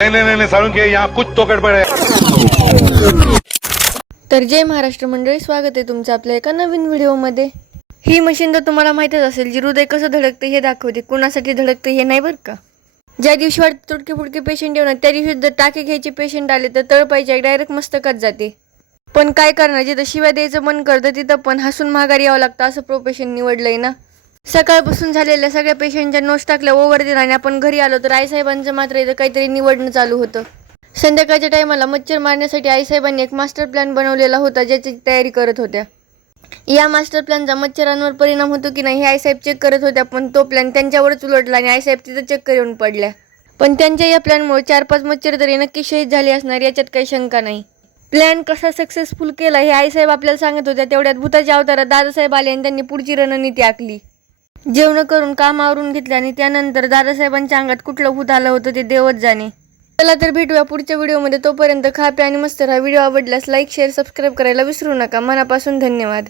नहीं साळुंखे यहाँ कुछ तो गड़बड़ है। तर जय महाराष्ट्र मंडळी, स्वागत आहे तुमचं आपल्या एका नवीन व्हिडिओमध्ये। ही मशीन तर तुम्हाला माहीतच असेल, जी हृदय कसं धडकतं हे दाखवते, कुणासाठी धडकतं हे नाही बरं का। ज्या दिवशी वाटतं तुटके फुटके पेशंट येऊन त्या दिवशी जर टाके घ्यायचे पेशंट आले तर तळपायच्या डायरेक्ट मस्तकात जाते। पण काय करणार, जिथं शिव्या द्यायचं मन करतं तिथं पण हसून माघारी यावं लागतं, असं प्रोफेशन निवडलंय ना। सकाळपासून झालेल्या सगळ्या पेशंटच्या नोट्स टाकल्या ओव्हर दिन आणि आपण घरी आलो तर आईसाहेबांचं मात्र इथं काहीतरी निवडणं चालू होतं। संध्याकाळच्या टायमाला मच्छर मारण्यासाठी आईसाहेबांनी एक मास्टर प्लॅन बनवलेला होता, ज्याची तयारी करत होत्या। या मास्टर प्लॅनचा मच्छरांवर परिणाम होतो की नाही हे आईसाहेब चेक करत होत्या, पण तो प्लॅन त्यांच्यावरच उलटला आणि आईसाहेब तिथं चक्कर येऊन पडल्या। पण त्यांच्या या प्लॅनमुळे 4-5 मच्छर तरी नक्की शहीद झाले असणार, याच्यात काही शंका नाही। प्लॅन कसा सक्सेसफुल केला हे आईसाहेब आपल्याला सांगत होत्या, तेवढ्यात भूताच्या अवतारात दादासाहेब आले आणि त्यांनी पुढची रणनीती आखली। जेवण करून काम आवरून घेतले आणि त्यानंतर दादासाहेबांच्या अंगात कुठलं भूत आलं होतं ते देवच जाणे। चला तर भेटूया पुढच्या व्हिडिओमध्ये, तोपर्यंत खा प्या आणि मस्त राहा। व्हिडिओ आवडल्यास लाईक शेअर सबस्क्राईब करायला विसरू नका। मनापासून धन्यवाद।